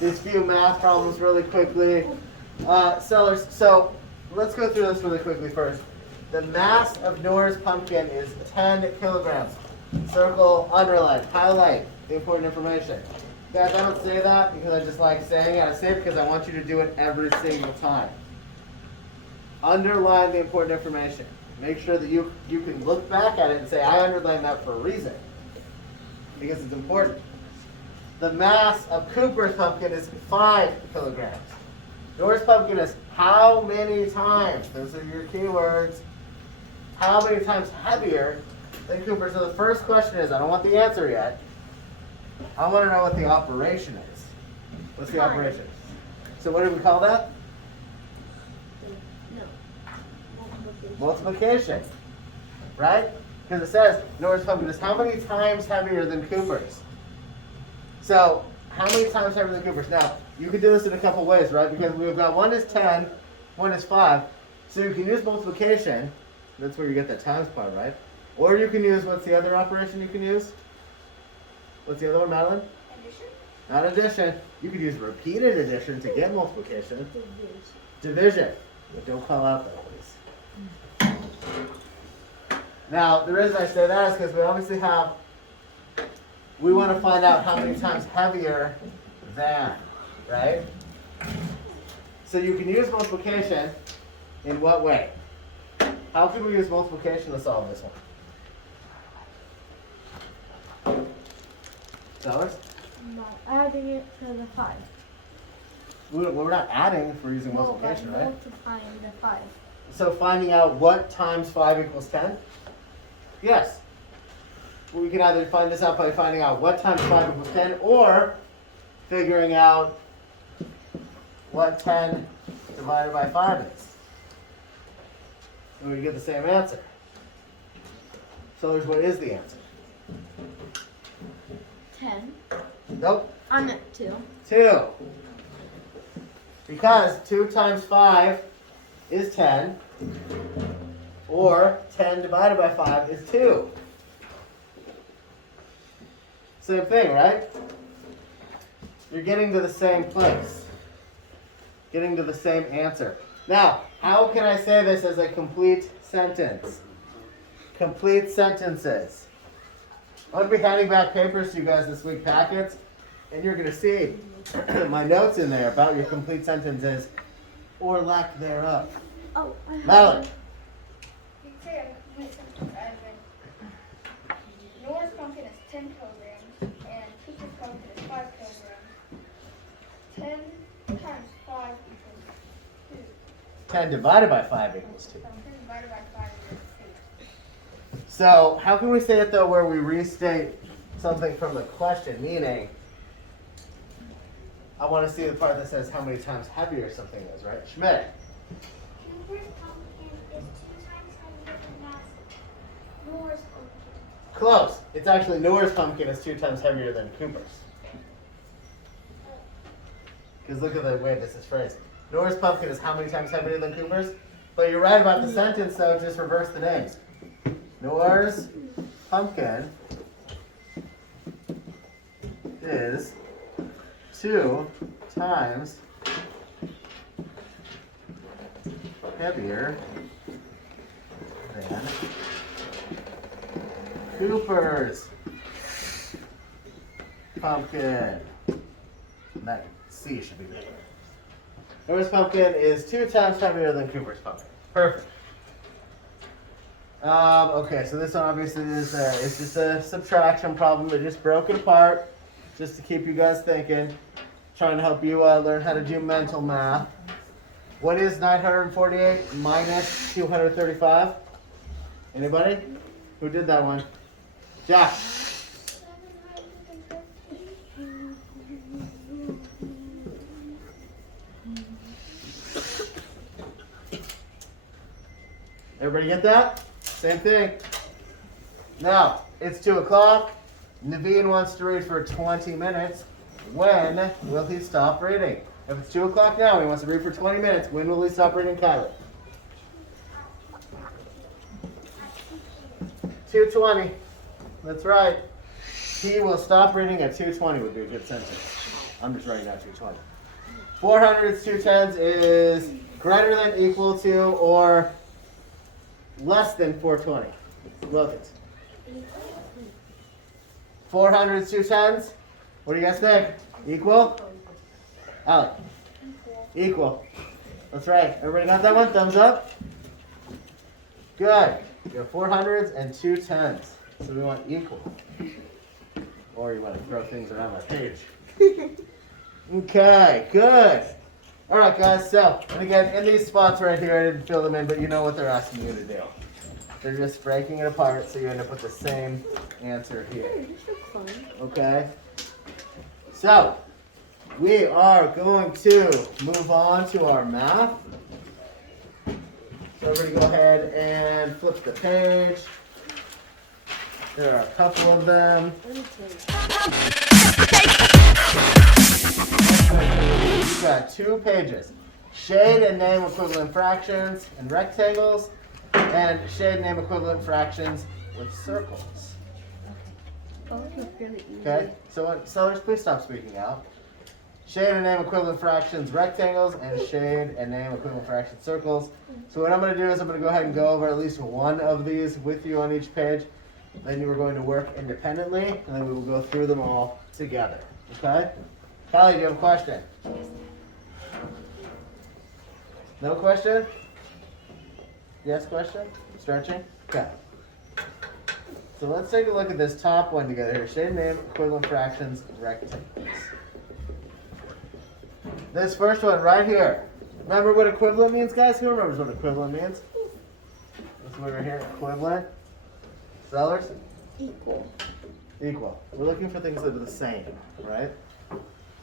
These few math problems really quickly. Sellers, so let's go through this really quickly first. The mass of Nora's pumpkin is 10 kilograms. Circle, underline, highlight the important information. Guys, I don't say that because I just like saying it. I say it because I want you to do it every single time. Underline the important information. Make sure that you can look back at it and say, I underlined that for a reason. Because it's important. The mass of Cooper's pumpkin is 5 kilograms. Nora's pumpkin is how many times, those are your keywords, how many times heavier than Cooper's? So the first question is, I don't want the answer yet. I want to know what the operation is. What's the operation? So what do we call that? No. Multiplication. Right? Because it says Nora's pumpkin is how many times heavier than Cooper's? So, how many times heavier than Cooper's? Now, you can do this in a couple ways, right? Because we've got one is 10, one is 5. So you can use multiplication. That's where you get the times part, right? Or you can use, what's the other operation you can use? What's the other one, Madeline? Addition? Not addition. You could use repeated addition to get multiplication. Division. But don't call out that, please. Now, the reason I say that is because we obviously we want to find out how many times heavier than, right? So you can use multiplication in what way? How can we use multiplication to solve this one? Sellers? By adding it to the 5. We're not adding if we're using multiplication, right? Multiplying the 5. So finding out what times 5 equals 10? Yes. We can either find this out by finding out what times 5 equals 10 or figuring out what 10 divided by 5 is. And we get the same answer. So what is the answer? 10. Nope. I'm at 2. 2. Because 2 times 5 is 10, or 10 divided by 5 is 2. Same thing, right? You're getting to the same place. Getting to the same answer. Now, how can I say this as a complete sentence? Complete sentences. I'm going to be handing back papers to you guys this week, packets, and you're going to see my notes in there about your complete sentences or lack thereof. Oh, Madeline. You can say a complete sentence as in Nora's pumpkin is 10 kilograms and Cooper's pumpkin is 5 kilograms. 10 times 5 equals 2. 10 divided by 5 equals 2. 10 divided by 5 equals 2. So how can we say it though where we restate something from the question, meaning I want to see the part that says how many times heavier something is, right? Schmidt. Cooper's pumpkin is 2 times heavier than Nora's pumpkin. Close. It's actually Nora's pumpkin is 2 times heavier than Cooper's. Because look at the way this is phrased. Nora's pumpkin is how many times heavier than Cooper's? But you're right about the sentence, though. Just reverse the names. Nora's pumpkin is 2 times heavier than Cooper's pumpkin. That C should be bigger. Nora's pumpkin is 2 times heavier than Cooper's pumpkin. Perfect. Okay, so this one obviously is it's just a subtraction problem. I just broke it apart just to keep you guys thinking. Trying to help you learn how to do mental math. What is 948 minus 235? Anybody? Who did that one? Jack. Everybody get that? Same thing. Now, it's 2 o'clock. Naveen wants to read for 20 minutes. When will he stop reading? If it's 2 o'clock now and he wants to read for 20 minutes, when will he stop reading, Kylie? 2:20. That's right. He will stop reading at 2:20 would be a good sentence. I'm just writing out 2:20. 400s, 210s is greater than, equal to, or less than 420. Look it. 400s, 210s. What do you guys think? Equal? Alec? Equal. That's right. Everybody got that one? Thumbs up? Good. You have 400s and 210s. So we want equal. Or you want to throw things around my page. Okay, good. All right, guys. So, and again, in these spots right here, I didn't fill them in, but you know what they're asking you to do. They're just breaking it apart, so you end up with the same answer here. Okay? So, we are going to move on to our math. So everybody go ahead and flip the page. There are a couple of them. We've got 2 pages. Shade and name equivalent fractions and rectangles, and shade and name equivalent fractions with circles. Okay, so sellers, please stop speaking out. Shade and name equivalent fractions rectangles, and shade and name equivalent fractions circles. So what I'm going to do is I'm going to go ahead and go over at least one of these with you on each page. Then you are going to work independently, and then we will go through them all together. Okay? Callie, do you have a question? No question? Yes question? Stretching? Okay. So let's take a look at this top one together here. Shade and name equivalent fractions rectangles. This first one right here. Remember what equivalent means, guys? Who remembers what equivalent means? This one right here, equivalent. Sellers? Equal. Equal. We're looking for things that are the same, right?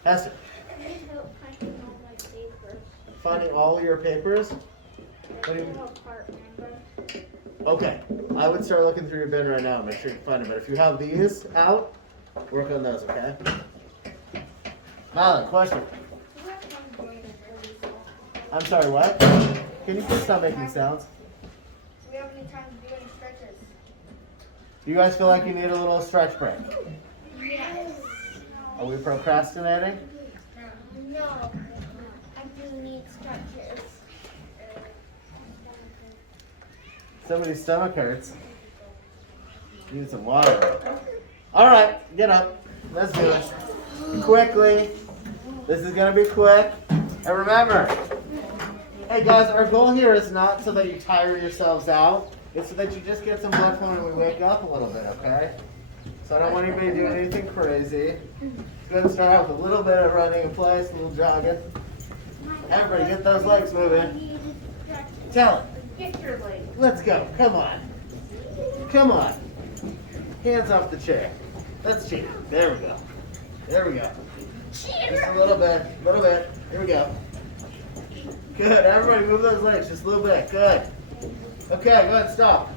Esther? I need help finding all my papers. Finding all your papers? What do you Apart, remember? Okay. I would start looking through your bin right now and make sure you can find them. But if you have these out, work on those, okay? Malin, question. I'm sorry, what? Can you please stop making sounds? Do we have any time to do any stretches? Do you guys feel like you need a little stretch break? Yes. Are we procrastinating? No. I do need stretches. Somebody's stomach hurts. You need some water. All right, get up. Let's do it. Quickly. This is going to be quick. And remember, hey guys, our goal here is not so that you tire yourselves out. It's so that you just get some blood flowing and we wake up a little bit, okay? So I don't want anybody doing anything crazy. Let's go ahead and start out with a little bit of running in place, a little jogging. Everybody get those legs moving. Tell it. Get your leg. Let's go. Come on. Come on. Hands off the chair. That's cheating. There we go. There we go. Just a little bit. A little bit. Here we go. Good. Everybody move those legs just a little bit. Good. Okay, go ahead and stop.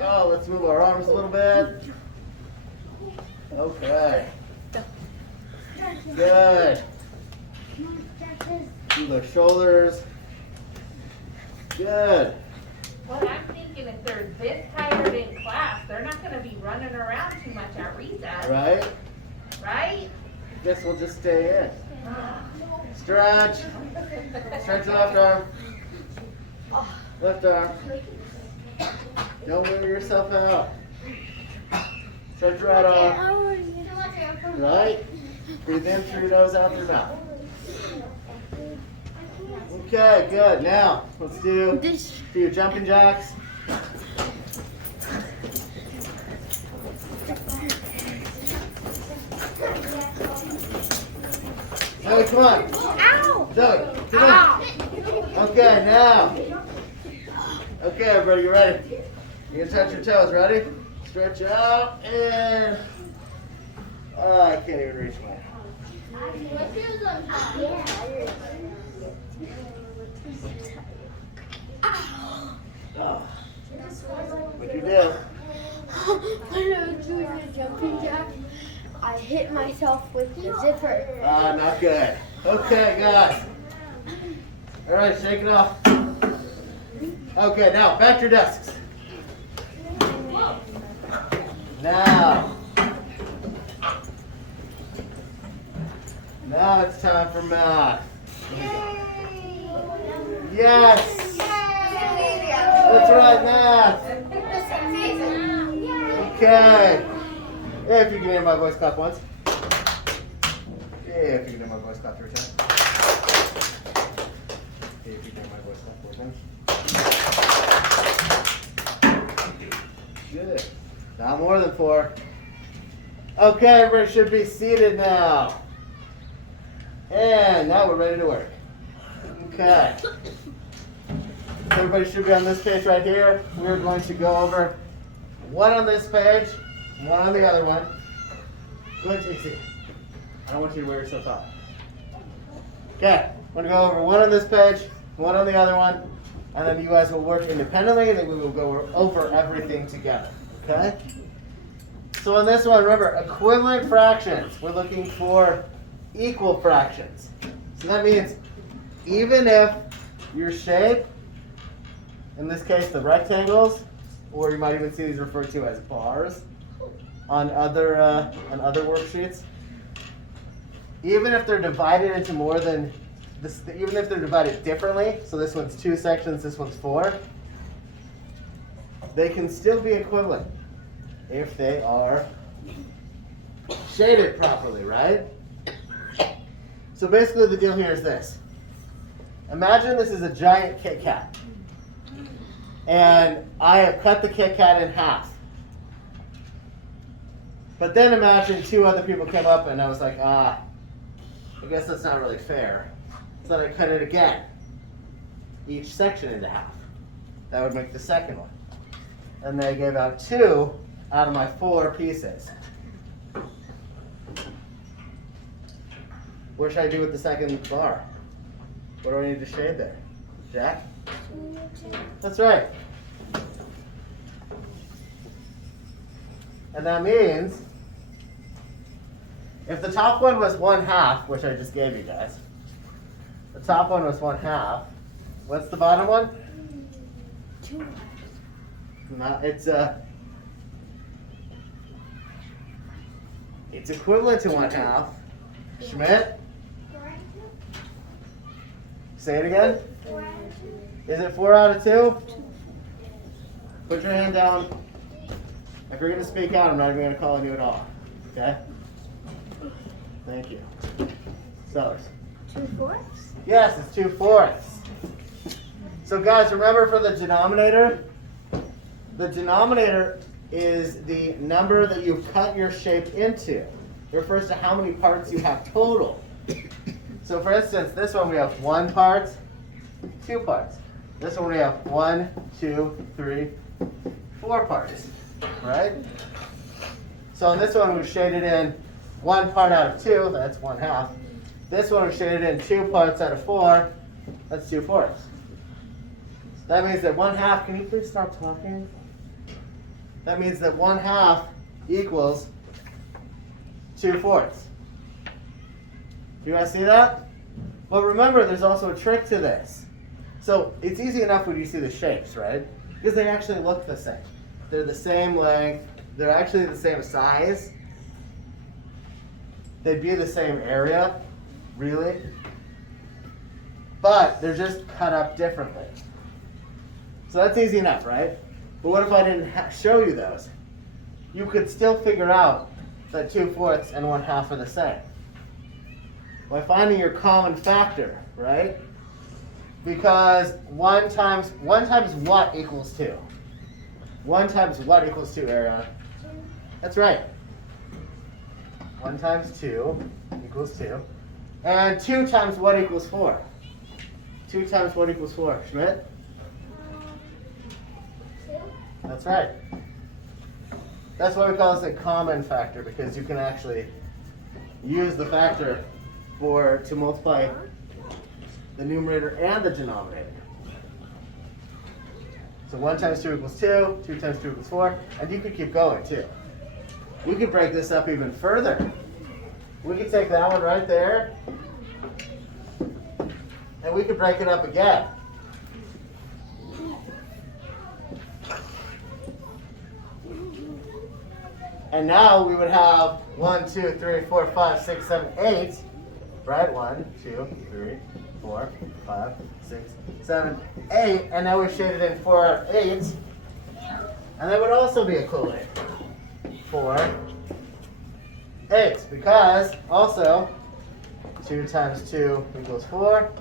Oh, let's move our arms a little bit. Okay. Good. Move their shoulders. Good. Well, I'm thinking if they're this tired in class, they're not gonna be running around too much at recess, Right? right? Guess we'll just stay in. Stretch. Stretch your left arm. Left arm. Don't wear yourself out. Stretch your right arm. Right? Breathe in through your nose, out through your mouth. Okay, good. Now, let's do a few jumping jacks. Hey, come on. Ow! Zoe, come on. Okay, now. Okay, everybody, you ready? You can touch your toes. Ready? Stretch out and. Oh, I can't even reach mine. Oh. What'd you do? When I was doing the jumping jack, I hit myself with the zipper. Not good. Okay, guys. All right, shake it off. Okay, now back to your desks. Now it's time for math. Yes! That's right, math. Okay. If you can hear my voice clap once. If you can hear my voice clap 3 times. If you can hear my voice clap 4 times. Good. Not more than 4. Okay, everybody should be seated now. And now we're ready to work. Okay. Everybody should be on this page right here. We're going to go over one on this page, one on the other one. Good, easy. I don't want you to wear yourself out. Okay, we're going to go over one on this page, one on the other one, and then you guys will work independently, and then we will go over everything together. Okay? So on this one, remember, equivalent fractions. We're looking for equal fractions. So that means even if your shape, in this case the rectangles, or you might even see these referred to as bars on other worksheets, even if they're divided into more than this, even if they're divided differently, so this one's 2 sections, this one's 4, they can still be equivalent if they are shaded properly, right? So basically the deal here is this. Imagine this is a giant Kit Kat. And I have cut the Kit Kat in half. But then imagine 2 other people came up and I was like, I guess that's not really fair. So then I cut it again. Each section into half. That would make the second one. And they gave out 2 out of my 4 pieces. What should I do with the second bar? What do I need to shade there? Jack? That's right. And that means if the top one was 1/2, which I just gave you guys, the top one was 1/2. What's the bottom one? 2. No, it's equivalent to 1/2. Schmidt? Say it again. 4 out of 2. Is it 4 out of 2? Put your hand down. If you're going to speak out, I'm not even going to call on you at all. Okay? Thank you. Sellers. 2/4. Yes, it's 2/4. So guys, remember for the denominator is the number that you've cut your shape into. It refers to how many parts you have total. So for instance, this one we have 1 part, 2 parts. This one we have 1, 2, 3, 4 parts, right? So in this one we shaded in 1 part out of 2, that's 1/2. This one we shaded in 2 parts out of 4, that's 2/4. That means that 1/2, can you please stop talking? That means that 1/2 equals 2/4. Do you guys see that? But remember, there's also a trick to this. So it's easy enough when you see the shapes, right? Because they actually look the same. They're the same length. They're actually the same size. They'd be the same area, really. But they're just cut up differently. So that's easy enough, right? But what if I didn't show you those? You could still figure out that 2/4 and 1/2 are the same. By finding your common factor, right? Because 1 times what equals 2? 1 times what equals 2, Ariana? That's right. 1 times 2 equals 2. And 2 times what equals 4? 2 times what equals 4? Schmidt? 2. That's right. That's why we call this a common factor, because you can actually use the factor to multiply the numerator and the denominator. So 1 times 2 equals 2, 2 times 2 equals 4, and you could keep going too. We could break this up even further. We could take that one right there, we could break it up again. And now we would have 1, 2, 3, 4, 5, 6, 7, 8. Right? 1, 2, 3, 4, 5, 6, 7, 8. And now we shaded in 4, 8. And that would also be equivalent. 4, 8. Because also 2 times 2 equals 4.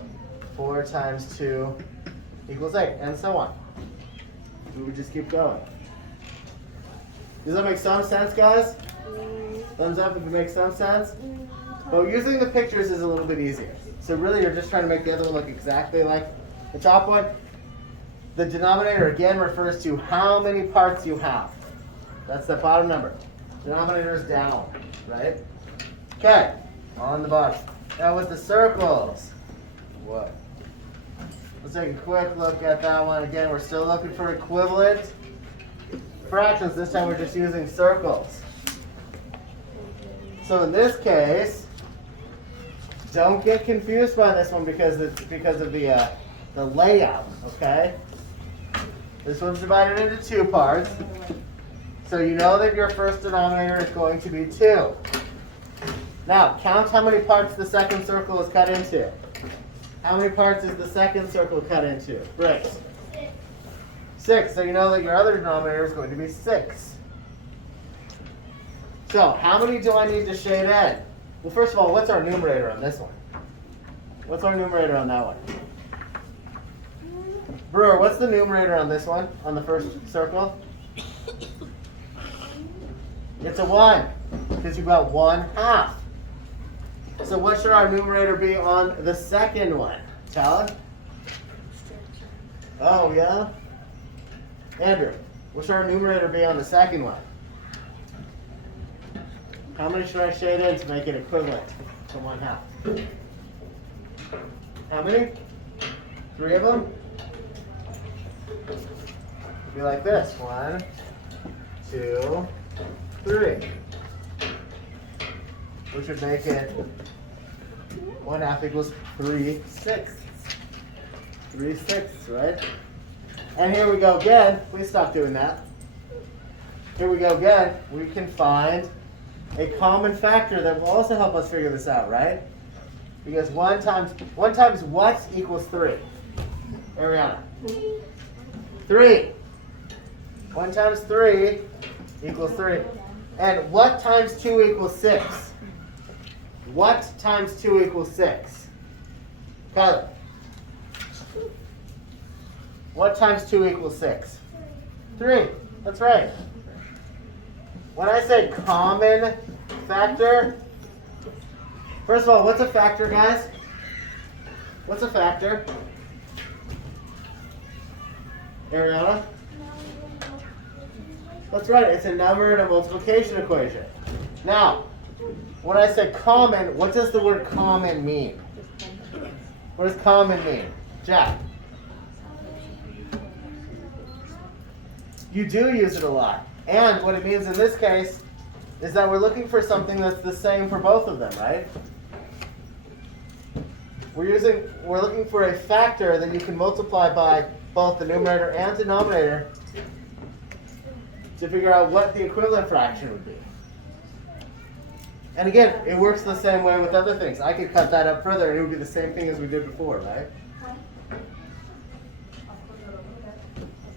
4 times 2 equals 8. And so on. We would just keep going. Does that make some sense, guys? Thumbs up if it makes some sense. But using the pictures is a little bit easier. So really you're just trying to make the other one look exactly like the top one. The denominator again refers to how many parts you have. That's the bottom number. Denominator is down, right? Okay, on the bottom. Now with the circles. What? Let's take a quick look at that one. Again, we're still looking for equivalent fractions. This time we're just using circles. So in this case, don't get confused by this one because of the layout. Okay. This one's divided into 2 parts. So you know that your first denominator is going to be 2. Now count how many parts the second circle is cut into. How many parts is the second circle cut into? Bricks. 6. So you know that your other denominator is going to be 6. So how many do I need to shade in? Well, first of all, what's our numerator on this one? What's our numerator on that one? Brewer, what's the numerator on this one, on the first circle? It's a 1, because you've got 1/2. So what should our numerator be on the second one? Talon? Oh, yeah? Andrew, what should our numerator be on the second one? How many should I shade in to make it equivalent to 1/2? How many? 3 of them? Be like this. 1, 2, 3. Which would make it 1/2 equals 3/6. 3/6, right? And here we go again. Please stop doing that. Here we go again. We can find a common factor that will also help us figure this out, right? Because 1 times what equals 3? Ariana? 3. 1 times 3 equals 3. And what times 2 equals 6? What times 2 equals 6? Kylie? What times 2 equals 6? 3. That's right. When I say common factor, first of all, what's a factor, guys? What's a factor? Ariana? That's right, it's a number in a multiplication equation. Now, when I say common, what does the word common mean? What does common mean? Jack? You do use it a lot. And what it means in this case is that we're looking for something that's the same for both of them, right? We're looking for a factor that you can multiply by both the numerator and denominator to figure out what the equivalent fraction would be. And again, it works the same way with other things. I could cut that up further and it would be the same thing as we did before, right?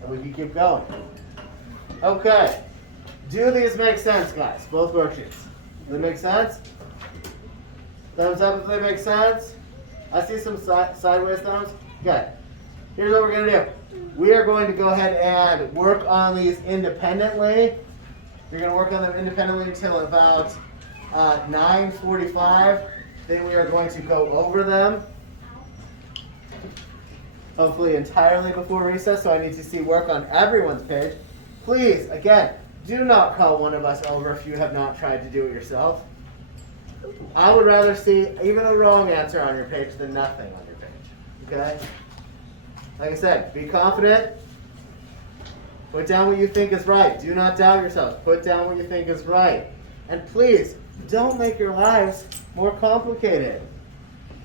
And we can keep going. Okay. Do these make sense, guys? Both worksheets. Do they make sense? Thumbs up if they make sense. I see some sideways thumbs. Okay. Here's what we're going to do. We are going to go ahead and work on these independently. You're going to work on them independently until about 9:45. Then we are going to go over them. Hopefully entirely before recess, so I need to see work on everyone's page. Please, again, do not call one of us over if you have not tried to do it yourself. I would rather see even a wrong answer on your page than nothing on your page. Okay? Like I said, be confident. Put down what you think is right. Do not doubt yourselves. Put down what you think is right. And please, don't make your lives more complicated.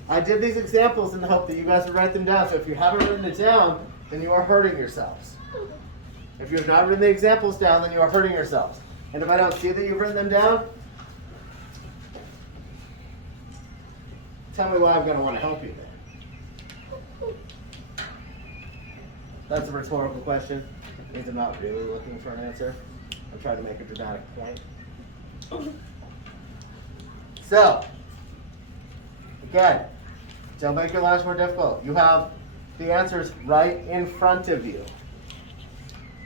I did these examples in the hope that you guys would write them down. So if you haven't written it down, then you are hurting yourselves. If you have not written the examples down, then you are hurting yourselves. And if I don't see that you've written them down, tell me why I'm going to want to help you then. That's a rhetorical question. It means I'm not really looking for an answer. I'm trying to make a dramatic point. So, again, don't make your lives more difficult. You have the answers right in front of you.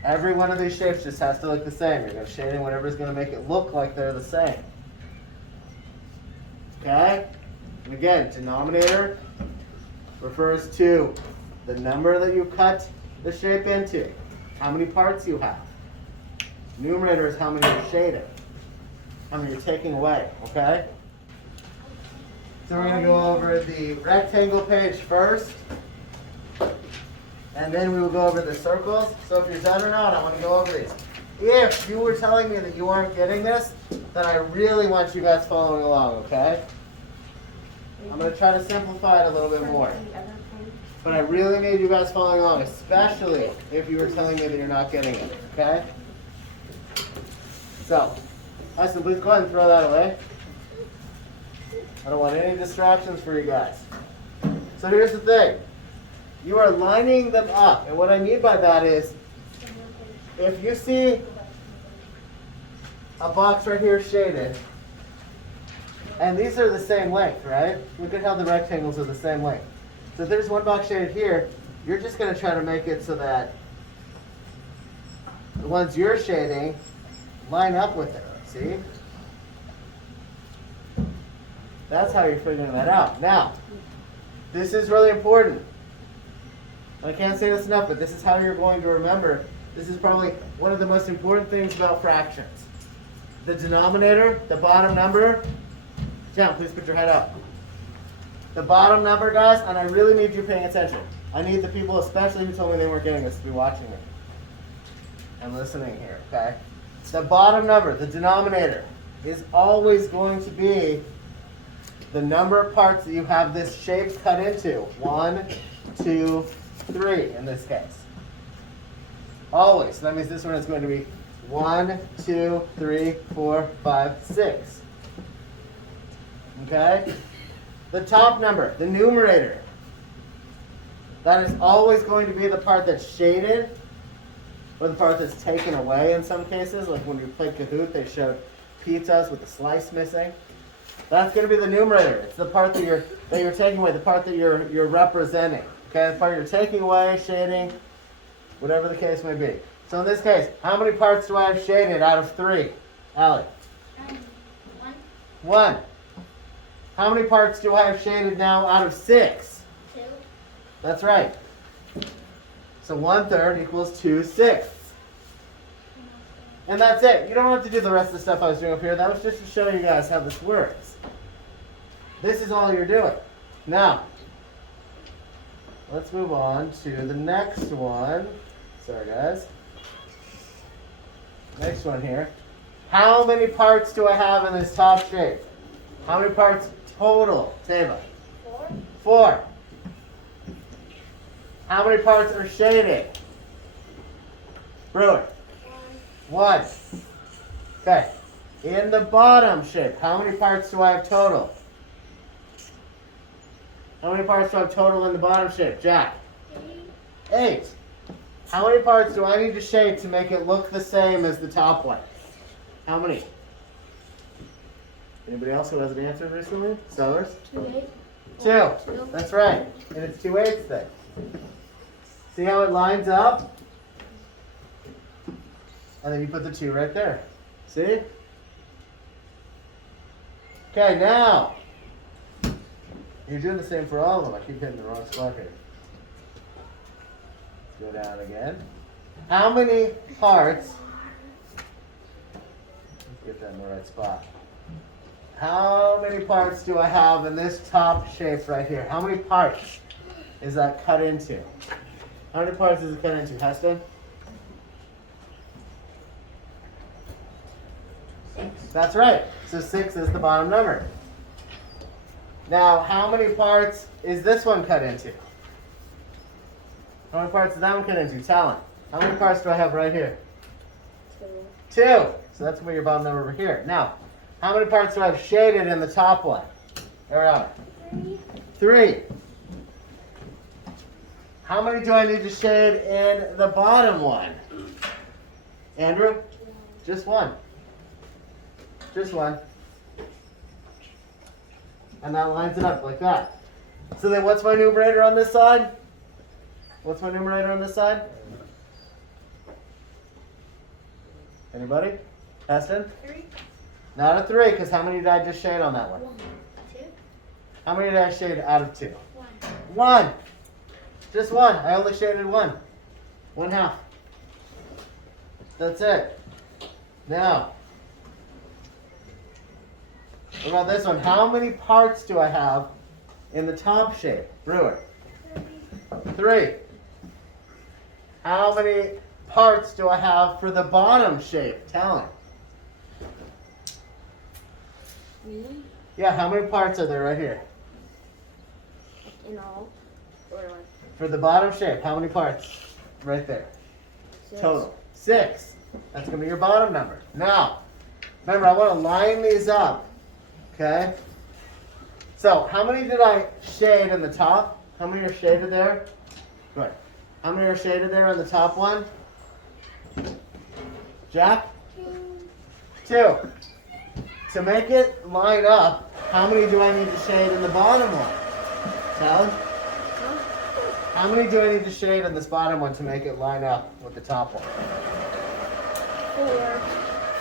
Every one of these shapes just has to look the same. You're going to shade in whatever is going to make it look like they're the same. Okay? And again, denominator refers to the number that you cut the shape into, how many parts you have. Numerator is how many you're shading, how many you're taking away, okay? So we're going to go over the rectangle page first, and then we will go over the circles. So if you're done or not, I want to go over these. If you were telling me that you aren't getting this, then I really want you guys following along, okay? I'm going to try to simplify it a little bit more. But I really need you guys following along, especially if you were telling me that you're not getting it, okay? So, Austin, please go ahead and throw that away. I don't want any distractions for you guys. So here's the thing. You are lining them up. And what I mean by that is, if you see a box right here shaded, and these are the same length, right? Look at how the rectangles are the same length. So if there's one box shaded here, you're just going to try to make it so that the ones you're shading line up with it, see? That's how you're figuring that out. Now, this is really important. I can't say this enough, but this is how you're going to remember. This is probably one of the most important things about fractions. The denominator, the bottom number. Jan, please put your head up. The bottom number, guys, and I really need you paying attention. I need the people, especially who told me they weren't getting this, to be watching me and listening here, okay? The bottom number, the denominator, is always going to be the number of parts that you have this shape cut into. 1, 2, 3 in this case. Always. So that means this one is going to be 1, 2, 3, 4, 5, 6. Okay? The top number, the numerator, that is always going to be the part that's shaded, or the part that's taken away in some cases. Like when you played Kahoot, they showed pizzas with the slice missing. That's going to be the numerator. It's the part that you're taking away, the part that you're representing. Okay, the part you're taking away, shading, whatever the case may be. So in this case, how many parts do I have shaded out of 3? Allie? 1. 1. How many parts do I have shaded now out of 6? 2. That's right. So 1/3 equals 2/6. And that's it. You don't have to do the rest of the stuff I was doing up here. That was just to show you guys how this works. This is all you're doing. Now, let's move on to the next one. Sorry, guys. Next one here. How many parts do I have in this top shape? How many parts total, Tava? 4. 4. How many parts are shaded? Brewer? 1. Okay. In the bottom shape, how many parts do I have total? How many parts do I have total in the bottom shape? Jack? 8. How many parts do I need to shade to make it look the same as the top one? How many? Anybody else who hasn't answered recently? Sellers? 2. 2. That's right. And it's 2/8 then. See how it lines up? And then you put the 2 right there. See? Okay, now. You're doing the same for all of them. I keep hitting the wrong spot here. Let's go down again. How many parts? Let's get that in the right spot. How many parts do I have in this top shape right here? How many parts is that cut into? How many parts is it cut into, Heston? 6. That's right. So 6 is the bottom number. Now, how many parts is this one cut into? How many parts is that one cut into? Talent. How many parts do I have right here? 2. So that's going to be your bottom number over here. Now, how many parts do I have shaded in the top one? Ariana? 3. How many do I need to shade in the bottom one? Andrew? Just 1. Just 1. And that lines it up like that. So then what's my numerator on this side? What's my numerator on this side? Anybody? Heston? 3. Not a 3, because how many did I just shade on that one? 2. How many did I shade out of 2? 1. 1. Just 1. I only shaded 1. 1/2. That's it. Now, what about this one? How many parts do I have in the top shape? Brewer? 3. How many parts do I have for the bottom shape? Talent? Yeah, how many parts are there right here? In all? Or like For the bottom shape, how many parts? Right there. 6. Total. 6. That's going to be your bottom number. Now, remember, I want to line these up. Okay? So, how many did I shade in the top? How many are shaded there? Good. How many are shaded there on the top one? Jack? 2. To make it line up, how many do I need to shade in the bottom one? Sally? How many do I need to shade in this bottom one to make it line up with the top one?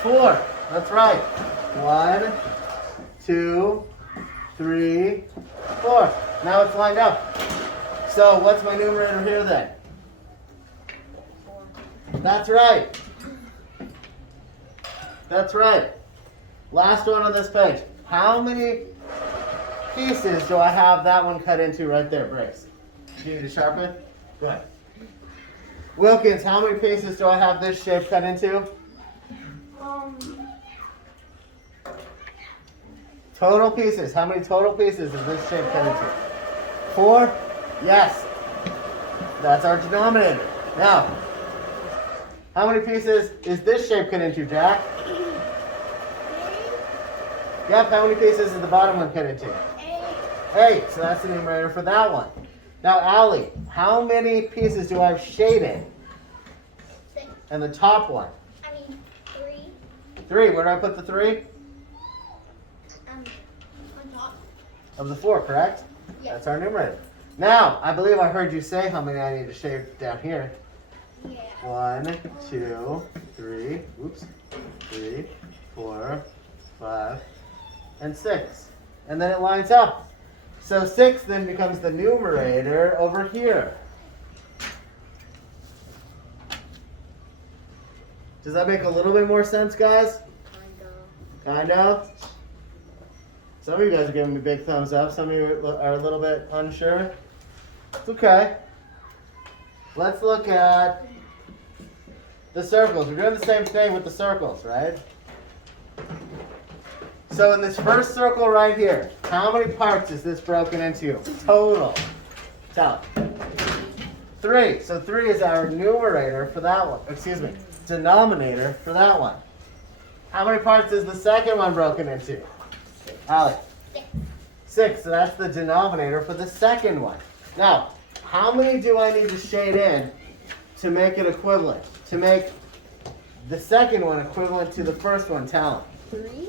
4. 4. That's right. 1, 2, 3, 4. Now it's lined up. So what's my numerator here then? 4. That's right. That's right. Last one on this page. How many pieces do I have that one cut into right there, Brace? Do you need to sharpen? Good. Wilkins, how many pieces do I have this shape cut into? Total pieces. How many total pieces is this shape cut into? 4? Yes. That's our denominator. Now, how many pieces is this shape cut into, Jack? 3. Yep, how many pieces is the bottom one cut into? 8. 8, so that's the numerator for that one. Now, Allie, how many pieces do I have shaded 6. in the top one? 3. 3, where do I put the 3? On top. Of the 4, correct? Yes. That's our numerator. Now, I believe I heard you say how many I need to shade down here. Yeah. 1, 2, 3, oops, 3, 4, 5, and 6. And then it lines up. So 6 then becomes the numerator over here. Does that make a little bit more sense, guys? Kind of? Some of you guys are giving me big thumbs up. Some of you are a little bit unsure. It's okay. Let's look at the circles. We're doing the same thing with the circles, right? So in this first circle right here, how many parts is this broken into? Total. Tell it. 3. So 3 is our numerator for that one. Excuse me, denominator for that one. How many parts is the second one broken into? Allie? 6. So that's the denominator for the second one. Now, how many do I need to shade in to make it equivalent? To make the second one equivalent to the first one, Talent? 3.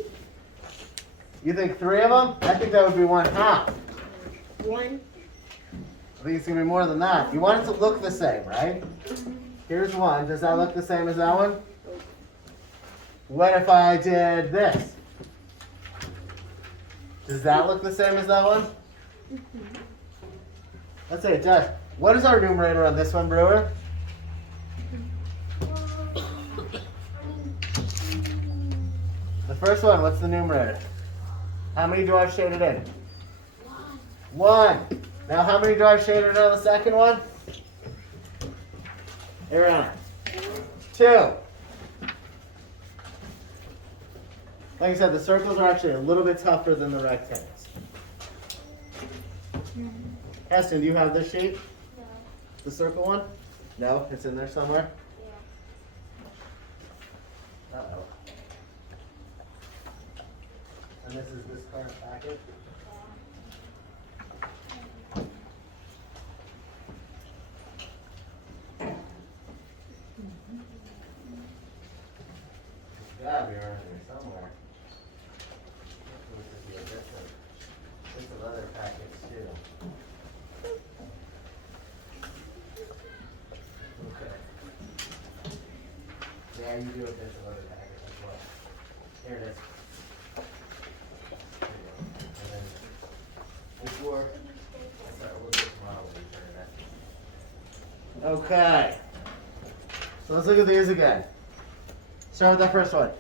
You think 3 of them? I think that would be 1/2. 1. I think it's going to be more than that. You want it to look the same, right? Here's 1. Does that look the same as that one? What if I did this? Does that look the same as that one? Let's say it does. What is our numerator on this one, Brewer? The first one, what's the numerator? How many do I have shaded in? 1. Now how many do I have shaded in on the second one? Ariana? 2. Like I said, the circles are actually a little bit tougher than the rectangles. Eston, do you have this sheet? No. The circle one? No, it's in there somewhere. Yeah. Uh-oh. And this is this current packet? It's gotta be around here somewhere. This would be a different, there's some other packets too. Okay. Yeah, you do a bit of other packet as well. Here it is. There you go. And then before, sorry, we'll do it tomorrow when we turn it in. Okay. So let's look at these again. Start with that first one.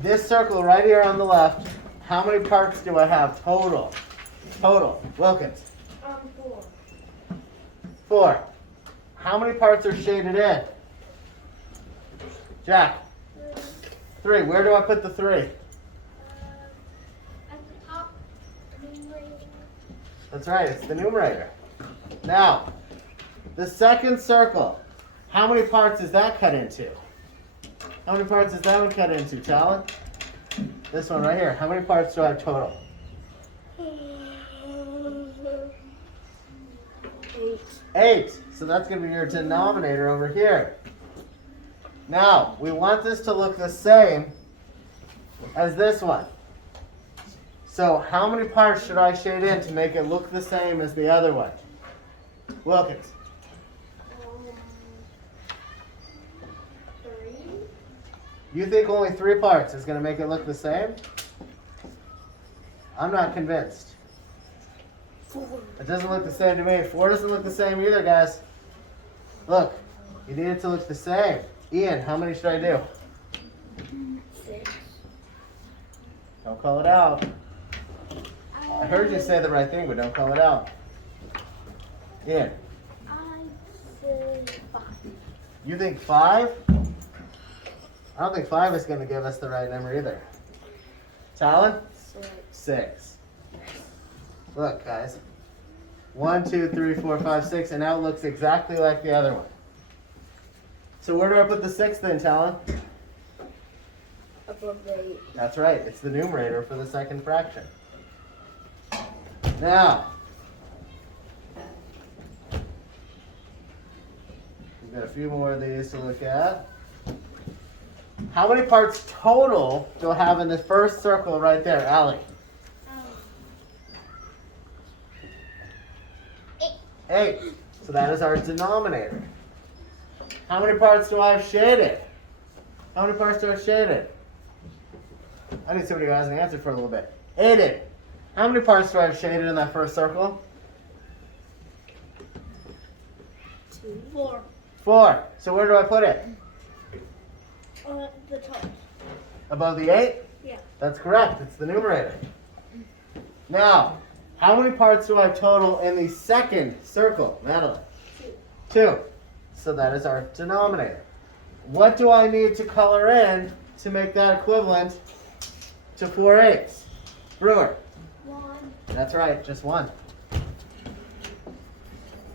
This circle right here on the left, how many parts do I have total? Total. Wilkins. 4. 4. How many parts are shaded in? Jack. 3. Where do I put the 3? At the top, numerator. That's right, it's the numerator. Now, the second circle, how many parts is that cut into? How many parts is that one cut into, Talon? This one right here. How many parts do I have total? 8. 8. So that's going to be your denominator over here. Now, we want this to look the same as this one. So how many parts should I shade in to make it look the same as the other one? Wilkins. 3. You think only 3 parts is going to make it look the same? I'm not convinced. 4. It doesn't look the same to me. 4 doesn't look the same either, guys. Look, you need it to look the same. Ian, how many should I do? 6. Don't call it out. I heard you say the right thing, but don't call it out. Ian, I'd say 5. you think 5? I don't think 5 is going to give us the right number either. Talon? 6. 6. Look, guys. 1, 2, 3, 4, 5, 6, and now it looks exactly like the other one. So where do I put the 6 then, Talon? Above the 8. That's right. It's the numerator for the second fraction. Now, we've got a few more of these to look at. How many parts total do I have in the first circle right there, Allie? 8. So that is our denominator. How many parts do I have shaded? How many parts do I have shaded? I need somebody who has an answer for a little bit. Aiden, how many parts do I have shaded in that first circle? 2. 4. 4. So where do I put it? The top. Above the 8? Yeah. That's correct. It's the numerator. Now, how many parts do I have total in the second circle, Madeline? 2. So that is our denominator. What do I need to color in to make that equivalent to 4/8? Brewer. 1. That's right, just 1.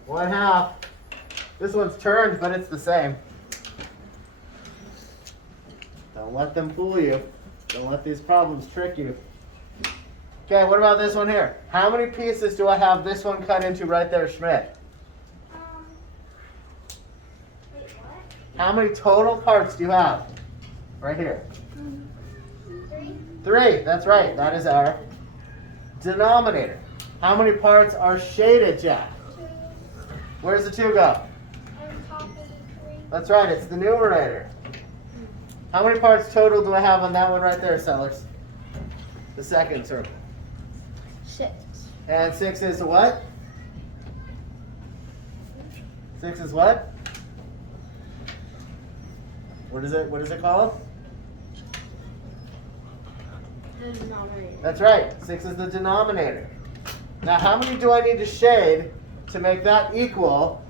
1/2. This one's turned, but it's the same. Don't let them fool you. Don't let these problems trick you. Okay, what about this one here? How many pieces do I have this one cut into right there, Schmidt? Wait, what? How many total parts do you have? Right here. 3. 3, that's right. That is our denominator. How many parts are shaded, Jack? 2. Where's the 2 go? On top of the 3. That's right, it's the numerator. How many parts total do I have on that one right there, Sellers? The second circle. 6. And 6 is what? 6 is what? What is it called? The denominator. That's right, 6 is the denominator. Now how many do I need to shade to make that equal,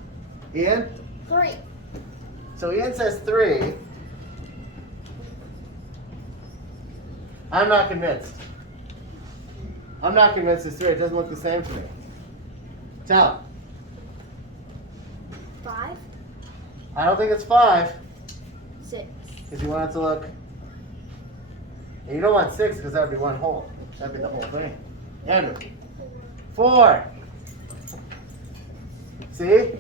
Ian? 3. So Ian says 3. I'm not convinced. I'm not convinced it's 3. It doesn't look the same to me. Tell 'em. 5, I don't think it's 5, 6. because you want it to look. And you don't want 6 because that would be one whole. That'd be the whole thing. Andrew. 4. See?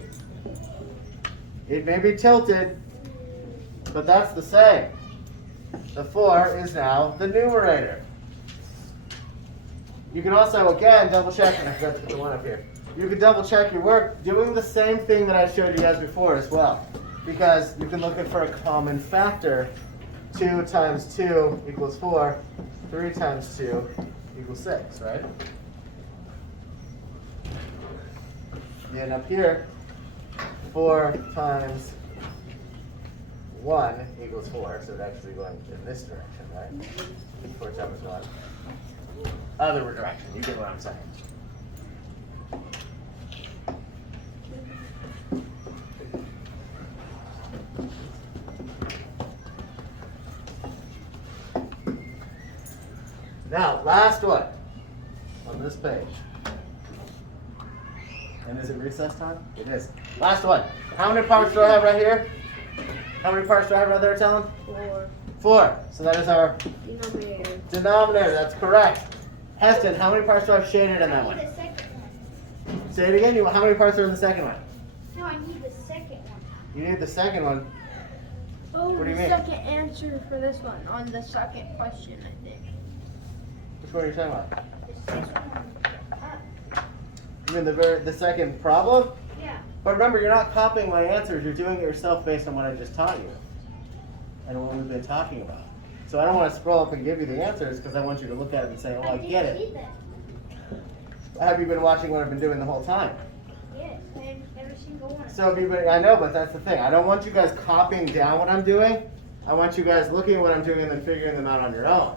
It may be tilted, but that's the same. The 4 is now the numerator. You can also, again, double check, and I forgot to put the 1 up here. You can double check your work doing the same thing that I showed you guys before as well. Because you can look for a common factor. 2 times 2 equals 4. 3 times 2 equals 6, right? And up here, 4 times 1 equals 4. So it's actually going in this direction, right? 4 times 1. Other direction. You get what I'm saying. Now, last one on this page. And is it recess time? It is. Last one. How many parts do I have right here? How many parts do I have right there, Talon? 4. 4. So that is our Denominator. denominator. That's correct. Heston, how many parts do I have shaded in that I one? need the second one. Say it again. How many parts are in the second one? No, I need the second one. Oh, You need the second one. What do you the mean? second answer for this one on the second question, I think. Which one are you talking about? The sixth one. You mean the second problem? Yeah. But remember, you're not copying my answers. You're doing it yourself based on what I just taught you and what we've been talking about. So I don't want to scroll up and give you the answers because I want you to look at it and say, oh, I get didn't it. see that. Have you been watching what I've been doing the whole time? Yes, and every single one. So if you've been, I know, but that's the thing. I don't want you guys copying down what I'm doing. I want you guys looking at what I'm doing and then figuring them out on your own.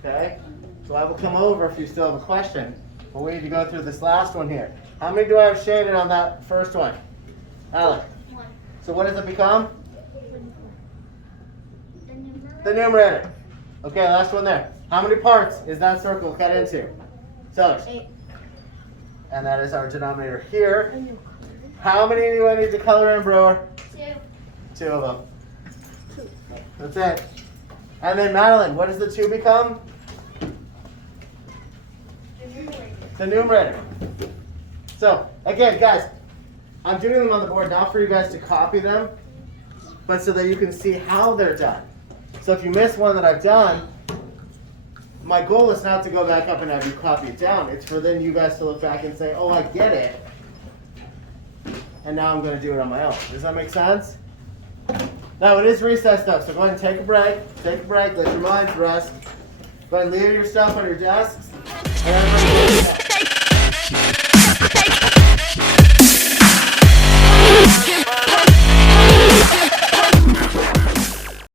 Okay? So I will come over if you still have a question. But we need to go through this last one here. How many do I have shaded on that first one? Alec. 1. So what does it become? The numerator. The numerator. Okay, last one there. How many parts is that circle cut into? Tell us. 8. And that is our denominator here. How many do I need to color in, Brewer? 2. 2 of them. That's it. And then Madeline, what does the 2 become? The numerator. The numerator. So, again, guys, I'm doing them on the board not for you guys to copy them, but so that you can see how they're done. So if you miss one that I've done, my goal is not to go back up and have you copy it down. It's for then you guys to look back and say, oh, I get it. And now I'm going to do it on my own. Does that make sense? Now, it is recess stuff, so go ahead and take a break. Take a break. Let your minds rest. Go ahead and leave your stuff on your desks.